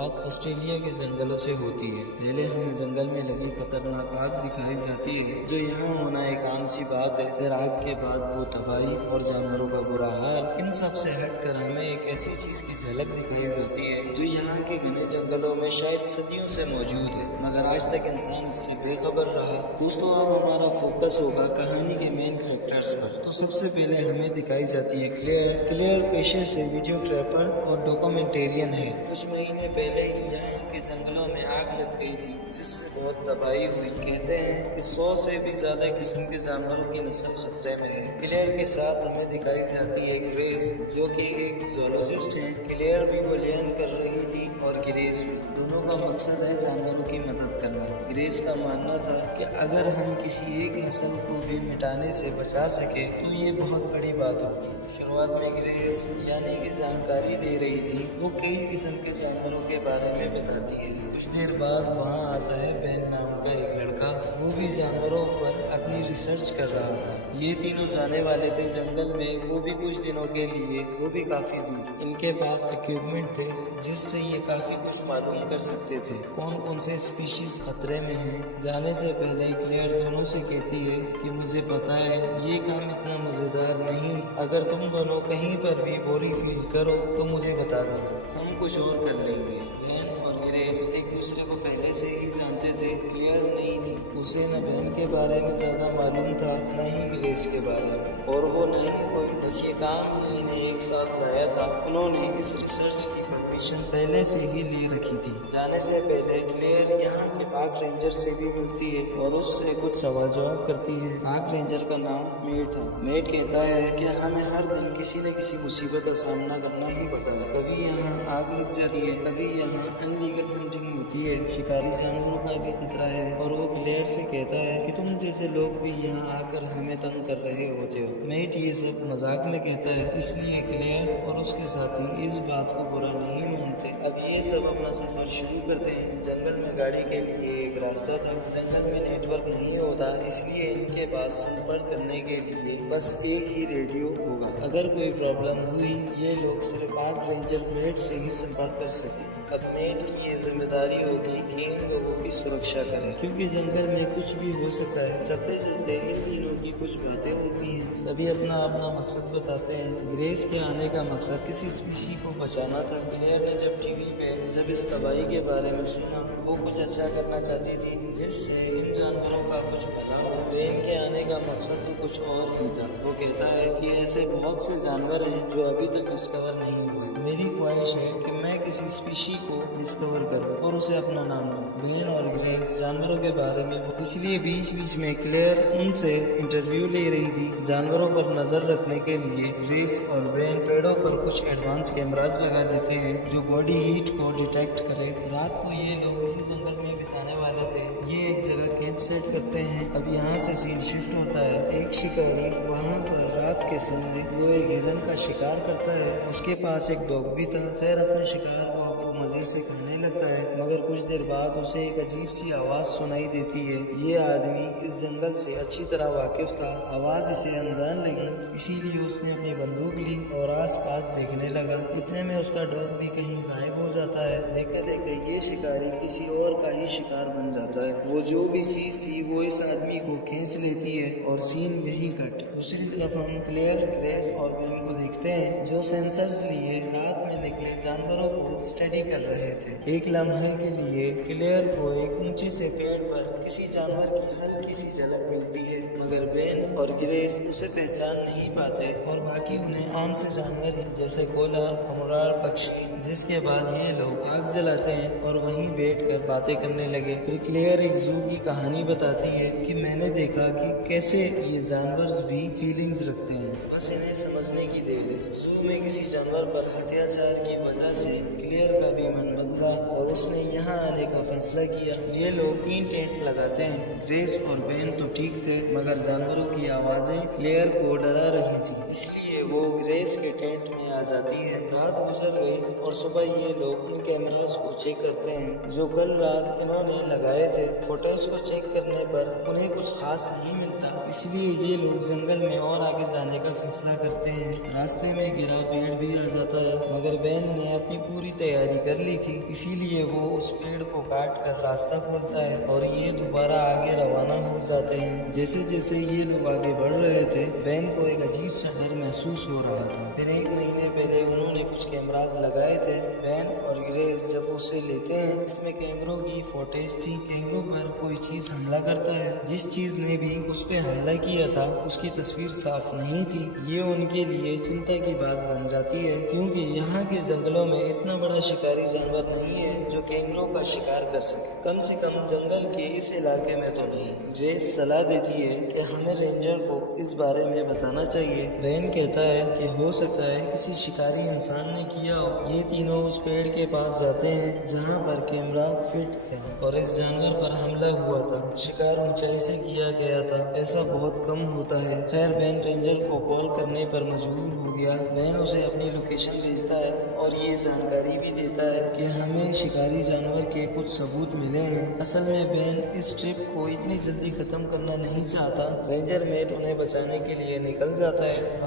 बात ऑस्ट्रेलिया के जंगलों से होती है। पहले हमें जंगल में लगी खतरनाक आग दिखाई जाती है, जो यहाँ होना एक आम सी बात है। फिर आग के बाद वो तबाही और जानवरों का बुरा हाल, इन सब से हटकर हमें एक ऐसी चीज की झलक दिखाई जाती है जो यहाँ के घने जंगलों में शायद सदियों से मौजूद है, मगर आज तक इंसान इससे बेखबर रहा। दोस्तों, अब हमारा फोकस होगा कहानी के मेन कैरेक्टर्स पर। तो सबसे पहले हमें दिखाई जाती है क्लेयर। क्लेयर पेशे से वीडियो ट्रैपर और डॉक्यूमेंटेरियन है। कुछ महीने पहले ही यहाँ के जंगलों में आग लग गई थी, जिससे बहुत तबाही हुई। कहते हैं कि 100 से भी ज्यादा किस्म के जानवरों की नस्ल खतरे में है। क्लेयर के साथ हमें दिखाई जाती है ग्रेस, जो कि एक जूलॉजिस्ट है। क्लेयर भी वलयन कर रही थी और ग्रेस भी। दोनों का मकसद है जानवरों की मदद करना। ग्रेस का मानना था कि अगर हम किसी एक नस्ल को भी मिटाने से बचा सके तो ये बहुत बड़ी बात होगी। शुरुआत में ग्रेस यानी कि जानकारी दे रही थी, वो कई किस्म के जानवरों के बारे में बताती है। कुछ देर बाद वहाँ आता है बेन नाम का एक लड़का, वो भी जानवरों पर अपनी रिसर्च कर रहा था। ये तीनों जाने वाले थे जंगल में, वो भी कुछ दिनों के लिए, वो भी काफी दूर। इनके पास इक्विपमेंट थे जिससे ये काफी कुछ मालूम कर सकते थे, कौन कौन से स्पीशीज खतरे में हैं। जाने से पहले क्लेयर दोनों से कहती है कि मुझे पता है ये काम इतना मजेदार नहीं, अगर तुम दोनों कहीं पर भी बोरी फील करो तो मुझे बता देना, हम कुछ और कर लेंगे। बेन और ग्रेस एक दूसरे को पहले से ही जानते थे। क्लेयर नहीं थी, उसे न बेन के बारे में ज्यादा मालूम था, न ही ग्रेस के बारे में, और वो न ही कोई। बस ये काम ही इन्हें एक साथ लाया था। उन्होंने इस रिसर्च की परमिशन पहले से ही ले रखी थी। जाने से पहले क्लेयर यहाँ के पार्क रेंजर से भी मिलती है और उससे कुछ सवाल जवाब करती है। पार्क रेंजर का नाम मेट था। मेट कहता है कि हमें हर दिन किसी न किसी मुसीबत का सामना करना ही पड़ता है। कभी यहाँ आग लग जाती है, कभी यहाँ अनलीगल हंटिंग होती है, शिकारी जानवरों का भी खतरा है। और वो क्लेयर से कहता है कि तुम जैसे लोग भी यहाँ आकर हमें तंग कर रहे होते हो। मेट ये सब मजाक में कहता है, इसलिए क्लेयर और उसके साथी इस बात को बुरा नहीं मानते। अब ये सब अपना सफर शुरू करते हैं। जंगल में गाड़ी के लिए एक रास्ता था। जंगल में नेटवर्क नहीं होता, इसलिए इनके पास संपर्क करने के लिए बस एक ही रेडियो होगा। अगर कोई प्रॉब्लम हुई, ये लोग सिर्फ पार्क रेंजर मेट से ही संपर्क कर सके। अब मेट की ये जिम्मेदारी होगी कि इन लोगों की सुरक्षा करें, क्योंकि जंगल में कुछ भी हो सकता है। चलते चलते इन तीनों की कुछ बातें होती हैं। सभी अपना अपना मकसद बताते हैं। ग्रेस के आने का मकसद किसी स्पीशी को बचाना था। क्लेयर ने जब टीवी पे जब इस तबाही के बारे में सुना, वो कुछ अच्छा करना चाहती थी जिससे इन जानवरों का कुछ भला हो। बेन के आने का मकसद तो कुछ और ही था। वो कहता है कि ऐसे बहुत से जानवर हैं जो अभी तक डिस्कवर नहीं हुए। मेरी ख्वाहिश है कि मैं किसी स्पीशी को डिस्कवर करूं और उसे अपना नाम दूं। बेन और ग्रेस जानवरों के बारे में, इसलिए बीच बीच में क्लेयर उनसे इंटरव्यू ले रही थी। जानवरों पर नजर रखने के लिए ग्रेस और बेन पेड़ों पर कुछ एडवांस कैमरास लगा देते हैं जो बॉडी हीट को डिटेक्ट करे। रात को ये लोग इसी जंगल में बिताने वाले थे। ये एक जगह कैंप सेट करते हैं। अब यहाँ से सीन शिफ्ट होता है। एक शिकारी वहाँ पर रात के समय वो एक हिरन का शिकार करता है। उसके पास एक डॉग भी था। खैर अपने शिकार को मजे से खाने लगता है, मगर कुछ देर बाद उसे एक अजीब सी आवाज सुनाई देती है। ये आदमी इस जंगल से अच्छी तरह वाकिफ था। आवाज इसे अनजान लगी, इसीलिए उसने अपनी बंदूक ली और आसपास देखने लगा। इतने में उसका डॉग भी कहीं गायब हो जाता है। देखते देखते ये शिकारी किसी और का ही शिकार बन जाता है। वो जो भी चीज थी वो इस आदमी को खींच लेती है और सीन यहीं कट। दूसरी तरफ हम क्लेयर, ग्रेस और बेन को देखते हैं जो सेंसर्स लिए रात में निकले जानवरों को स्टडी कर रहे थे। एक लम्हे के लिए क्लेयर को एक ऊंचे से पेड़ पर किसी जानवर की हल्की सी झलक मिलती है, मगर बेन और ग्रेस उसे पहचान नहीं पाते और बाकी उन्हें आम से जानवर ही जैसे कोला, मुरार पक्षी। जिसके बाद ये लोग आग जलाते हैं और वहीं बैठकर बातें करने लगे। फिर क्लेयर एक जू की कहानी बताती है कि मैंने देखा कि कैसे ये जानवर भी फीलिंग्स रखते हैं, बस इन्हें समझने की देर है। जू में किसी जानवर पर अत्याचार की वजह से क्लेयर का भी मन बदला और उसने यहाँ आने का फैसला किया। ये लोग 3 टेंट लगाते हैं। ग्रेस और बेन तो ठीक थे, मगर जानवरों की आवाजें क्लेयर को डरा रही थी, इसलिए वो ग्रेस के टेंट में आ जाती है। रात गुजर गई और सुबह ये लोग उन कैमरास को चेक करते हैं जो कल रात इन्होंने लगाए थे। फुटेज को चेक करने पर उन्हें कुछ खास नहीं मिलता, इसलिए ये लोग जंगल में और आगे जाने का फैसला करते हैं। रास्ते में गिरा पेड़ भी आ जाता है, मगर बेन ने अपनी पूरी तैयारी कर ली थी, इसीलिए वो उस पेड़ को काट कर रास्ता खोलता है और ये दोबारा आगे रवाना हो जाते हैं। जैसे जैसे ये लोग आगे बढ़ रहे थे, बेन को एक अजीब सा डर महसूस हो रहा था। फिर 1 महीने पहले उन्होंने कुछ कैमरास लगाए थे। बेन और ग्रेस जब उसे लेते हैं, इसमें कैंगरू की फुटेज थी। कैंगरू पर कोई चीज हमला करता है। जिस चीज ने भी उस पे हमला किया था उसकी तस्वीर साफ नहीं थी। ये उनके लिए चिंता की बात बन जाती है, क्योंकि यहाँ के जंगलों में इतना बड़ा शिकारी जानवर नहीं है जो कैंगरू का शिकार कर सके, कम से कम जंगल के इस इलाके में तो नहीं। ग्रेस सलाह देती है कि हमें रेंजर को इस बारे में बताना चाहिए। बेन कहता है कि हो सकता है किसी शिकारी इंसान ने किया हो। ये तीनों उस पेड़ के पास जाते हैं जहाँ पर कैमरा फिट था और इस जानवर पर हमला हुआ था। शिकार ऊंचाई से किया गया था, ऐसा बहुत कम होता है। खैर बेन रेंजर को कॉल करने पर मजबूर हो गया। बेन उसे अपनी लोकेशन भेजता है और ये जानकारी भी देता है कि हमें शिकारी जानवर के कुछ सबूत मिले हैं। असल में बेन इस ट्रिप को इतनी जल्दी खत्म करना नहीं चाहता। रेंजर मेट उन्हें बचाने के लिए निकल जाता है।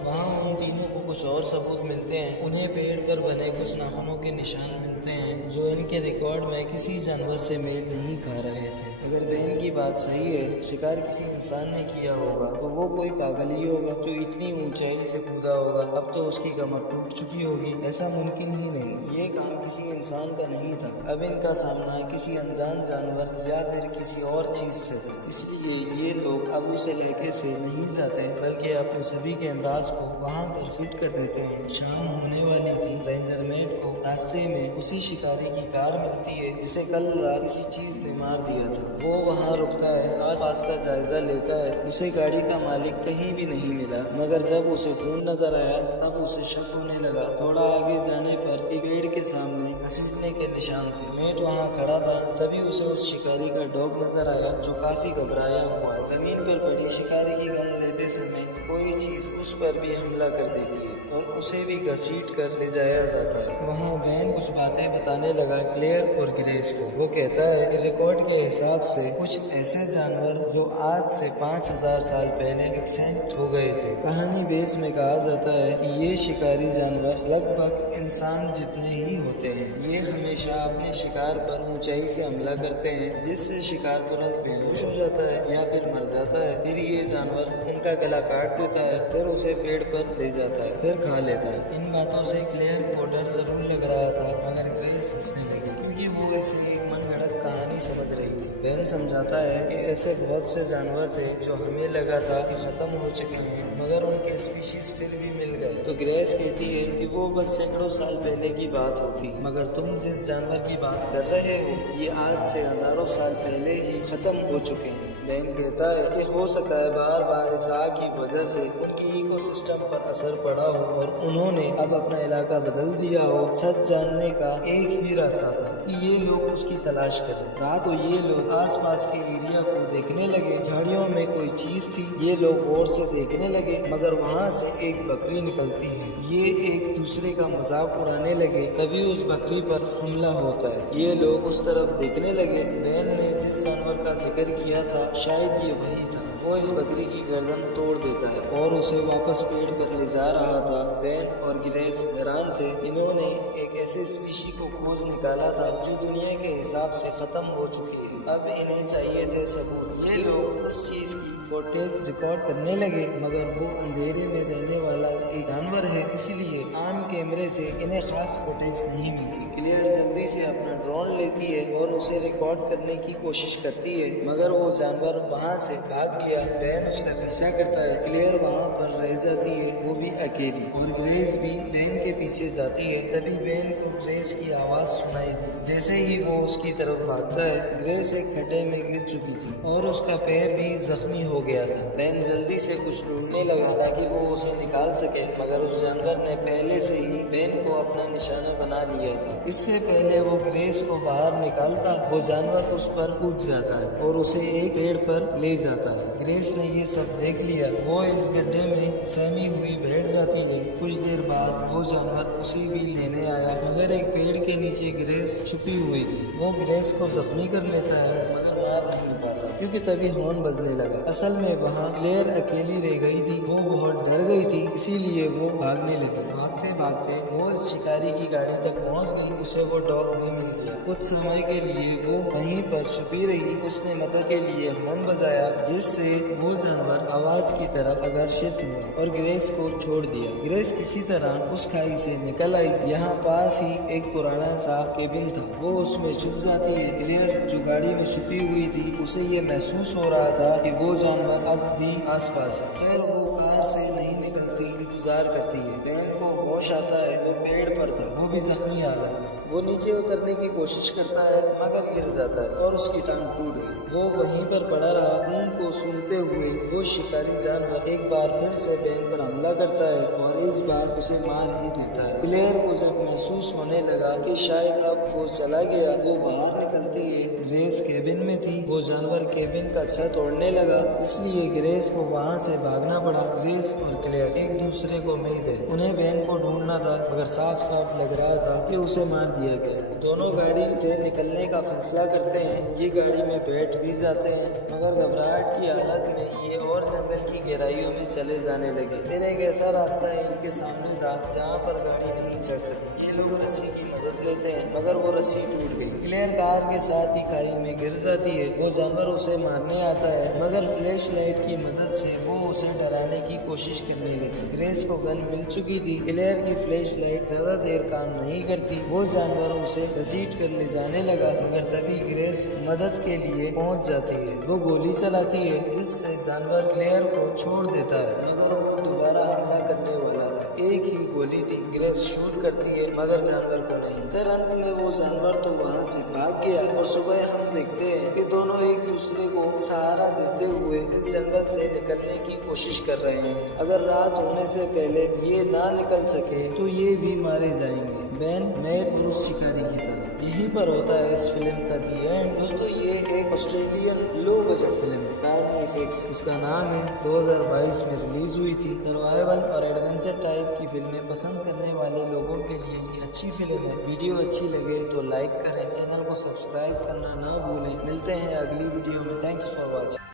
वहाँ उन तीनों को कुछ और सबूत मिलते हैं। उन्हें पेड़ पर बने कुछ नाखूनों के निशान मिलते हैं जो इनके रिकॉर्ड में किसी जानवर से मेल नहीं खा रहे थे। अगर बेन की बात सही है, शिकार किसी इंसान ने किया होगा, तो वो कोई पागल ही होगा जो इतनी ऊंचाई से कूदा होगा। अब तो उसकी कमर टूट चुकी होगी, ऐसा मुमकिन ही नहीं। ये काम किसी इंसान का नहीं था। अब इनका सामना किसी अनजान जानवर या फिर किसी और चीज से था, इसलिए ये लोग अब उस इलाके से नहीं जाते बल्कि अपने सभी कैमरास को वहाँ पर फिट कर देते हैं। शाम होने वाली थी। रेंजर मेट को रास्ते में उसी शिकारी की कार मिलती है जिसे कल रात किसी चीज ने मार दिया था। वो वहाँ रुकता है, आसपास का जायजा लेता है। उसे गाड़ी का मालिक कहीं भी नहीं मिला, मगर जब उसे खून नजर आया तब उसे शक होने लगा। थोड़ा आगे जाने पर एक पेड़ के सामने घसीटने के निशान थे। मेट वहाँ खड़ा था, तभी उसे उस शिकारी का डॉग नजर आया जो काफी घबराया हुआ। जमीन पर पड़ी शिकारी की गन लेते समय कोई चीज उस पर भी हमला कर देती है और उसे भी घसीट कर ले जाया जाता है। वहाँ बेन कुछ बातें बताने लगा क्लेयर और ग्रेस को। वो कहता है कि रिकॉर्ड के हिसाब से कुछ ऐसे जानवर जो आज से 5000 साल पहले एक्सटिंक्ट हो गए थे। कहानी बेस में कहा जाता है कि ये शिकारी जानवर लगभग इंसान जितने ही होते हैं। ये हमेशा अपने शिकार पर ऊंचाई से हमला करते हैं, जिससे शिकार तुरंत बेहोश हो जाता है या फिर मर जाता है। फिर ये जानवर उनका गला काट देता है, फिर उसे पेड़ पर ले जाता है, फिर खा लेता है। इन बातों से क्लेयर को डर जरूर लग रहा था, मगर ग्रेस हंसने लगी क्योंकि वो ऐसी एक मनगढ़ंत कहानी समझ रही थी। बेन समझाता है कि ऐसे बहुत से जानवर थे जो हमें लगा था कि खत्म हो चुके हैं, मगर उनके स्पीशीज फिर भी मिल गए। तो ग्रेस कहती है कि वो बस सैकड़ों साल पहले की बात होती, मगर तुम जिस जानवर की बात कर रहे हो ये आज से हजारों साल पहले ही खत्म हो चुके हैं। बेन कहता है कि हो सकता है बार बार इस आग की वजह से उनकी इकोसिस्टम पर असर पड़ा हो और उन्होंने अब अपना इलाका बदल दिया हो। सच जानने का एक ही रास्ता था कि ये लोग उसकी तलाश करें। रात को ये लोग आसपास के एरिया को देखने लगे। झाड़ियों में कोई चीज थी, ये लोग गौर से देखने लगे, मगर वहाँ से एक बकरी निकलती है। ये एक दूसरे का मजाक उड़ाने लगे, तभी उस बकरी पर हमला होता है। ये लोग उस तरफ देखने लगे। बेन ने जिस जानवर का जिक्र किया था शायद ये वही था। वो इस बकरी की गर्दन तोड़ देता है और उसे वापस पेड़ पर ले जा रहा था। बेन और ग्रेस हैरान थे। इन्होंने एक ऐसे स्पीशी को खोज निकाला था जो दुनिया के हिसाब से खत्म हो चुकी है। अब इन्हें चाहिए थे सबूत। ये लोग उस चीज की फुटेज रिकॉर्ड करने लगे, मगर वो अंधेरे में रहने वाला एक जानवर है, इसलिए आम कैमरे से इन्हें खास फुटेज नहीं मिलती। क्लियर जल्दी से अपना ड्रोन लेती है और उसे रिकॉर्ड करने की कोशिश करती है, मगर वो जानवर वहाँ से भाग गया। बेन उसका पीछा करता है। क्लियर वहाँ पर रह जाती है, वो भी अकेली, और ग्रेस भी बेन के पीछे जाती है। तभी बेन को ग्रेस की आवाज सुनाई दी। जैसे ही वो उसकी तरफ भागता है, ग्रेस एक खड्डे में गिर चुकी थी और उसका पैर भी जख्मी हो गया था। बेन जल्दी से कुछ ढूंढने लगा ताकि वो उसे निकाल सके, मगर उस जानवर ने पहले से ही बेन को अपना निशाना बना लिया था। इससे पहले वो ग्रेस को बाहर निकाल निकालता वो जानवर उस पर कूद जाता है और उसे एक पेड़ पर ले जाता है। ग्रेस ने ये सब देख लिया। वो इस गड्ढे में सहमी हुई बैठ जाती है। कुछ देर बाद वो जानवर उसे भी लेने आया, मगर एक पेड़ के नीचे ग्रेस छुपी हुई थी। वो ग्रेस को जख्मी कर लेता है मगर मार नहीं पाता, क्योंकि तभी हॉर्न बजने लगा। असल में वहाँ क्लेयर अकेली रह गई थी। वो बहुत डर गई थी, इसीलिए वो भागने लगी। भागते भागते वो शिकारी की गाड़ी तक पहुँच गई। उसे वो डॉग भी मिल गया। कुछ समय के लिए वो वहीं पर छुपी रही। उसने मदद के लिए हॉर्न बजाया, जिससे वो जानवर आवाज की तरफ आकर्षित हुआ और ग्रेस को छोड़ दिया। ग्रेस किसी तरह उस खाई से निकल आई। यहाँ पास ही एक पुराना सा केबिन था। वो उसमें छुप जाती है। क्लेयर जो गाड़ी में छुपी हुई थी, उसे ये महसूस हो रहा था कि वो जानवर अब भी आसपास है। फिर वो कार से नहीं निकलती, इंतजार करती है। बैन को होश आता है। वो पेड़ पर था, वो भी जख्मी हालत में। वो नीचे उतरने की कोशिश करता है मगर गिर जाता है और उसकी टांग टूट गई। वो वहीं पर पड़ा रहा। खून को सूंघते हुए वो शिकारी जानवर एक बार फिर से बैन पर हमला करता है और इस बार उसे मार ही देता है। क्लेयर को जब महसूस होने लगा कि शायद अब वो चला गया, वो बाहर निकलती है। ग्रेस केबिन में थी। वो जानवर केबिन का छत तोड़ने लगा, इसलिए ग्रेस को वहाँ से भागना पड़ा। ग्रेस और क्लेयर एक दूसरे को मिल गए। उन्हें बैन को ढूंढना था मगर साफ साफ लग रहा था कि उसे मार दिया गया। दोनों गाड़ी से निकलने का फैसला करते हैं। ये गाड़ी में बैठ भी जाते हैं मगर घबराहट की हालत में ये और जंगल की गहराइयों में चले जाने लगे। फिर एक ऐसा रास्ता इनके सामने था जहाँ पर गाड़ी नहीं चढ़ सकी। ये लोग रस्सी की मदद लेते हैं मगर वो रस्सी टूट गई। क्लेयर कार के साथ ही खाई में गिर जाती है। वो जानवर उसे मारने आता है मगर फ्लैश लाइट की मदद से वो उसे डराने की कोशिश करने लगी। ग्रेस को गन मिल चुकी थी। क्लेयर की फ्लैश लाइट ज्यादा देर काम नहीं करती। वो जानवर उसे घसीट कर ले जाने लगा मगर तभी ग्रेस मदद के लिए पहुंच जाती है। वो गोली चलाती है जिससे जानवर क्लेयर को छोड़ देता है मगर वो दोबारा हमला करने वाला था। एक ही गोली थी। ग्रेस शूट करती है मगर जानवर को नहीं। फिर अंत में वो जानवर तो वहाँ से भाग गया और सुबह हम देखते हैं कि दोनों एक दूसरे को सहारा देते हुए इस जंगल से निकलने की कोशिश कर रहे हैं। अगर रात होने से पहले ये ना निकल सके तो ये भी मारे जाएंगे। बैन नए पुरुष शिकारी की तरह। यहीं पर होता है इस फिल्म का दी एंड। दोस्तों ये एक ऑस्ट्रेलियन लो बजट फिल्म है, कार्निफिक्स इसका नाम है। 2022 में रिलीज हुई थी। सर्वाइवल और एडवेंचर टाइप की फिल्में पसंद करने वाले लोगों के लिए ये अच्छी फिल्म है। वीडियो अच्छी लगे तो लाइक करें, चैनल को सब्सक्राइब करना ना भूलें। मिलते हैं अगली वीडियो में। Thanks for watching.